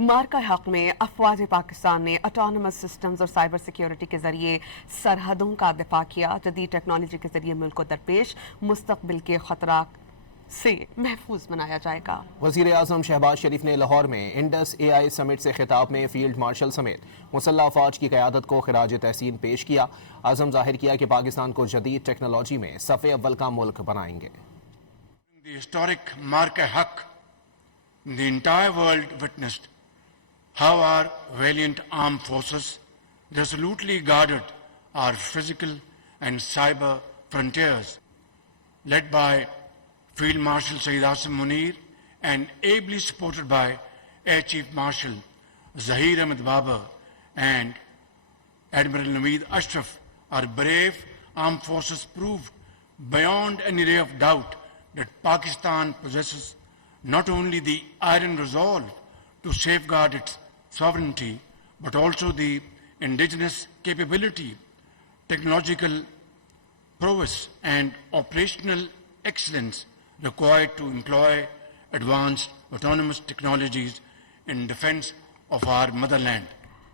मार्का-ए-हaq में افواج पाकिस्तान ने autonomous systems और साइबर सिक्योरिटी के जरिए सरहदों का दिफा किया। जदीद टेक्नोलॉजी के जरिए मुल्क को दरपेश मुस्तकबिल के खतरा से महफूज बनाया जाएगा। वजीर एआज़म शहबाज शरीफ ने लाहौर में इंडस AI समिट से खिताब में फील्ड मार्शल समेत मुसल्लह अफवाज की क़यादत को खिराज तहसीन पेश किया। आज़म जाहिर किया कि पाकिस्तान को जदीद टेक्नोलॉजी में सफ़े अव्वल का मुल्क बनाएंगे। The historic Marka-e-Haq, the entire world witnessed how our valiant armed forces resolutely guarded our physical and cyber frontiers, led by Field Marshal Ea'zam Munir and ably supported by Air Chief Marshal Zahir Ahmed Babar and Admiral Naveed Ashraf. Our brave armed forces proved beyond any ray of doubt that Pakistan possesses not only the iron resolve to safeguard its sovereignty, but also the indigenous capability, technological prowess and operational excellence required to employ advanced autonomous technologies in defense of our motherland.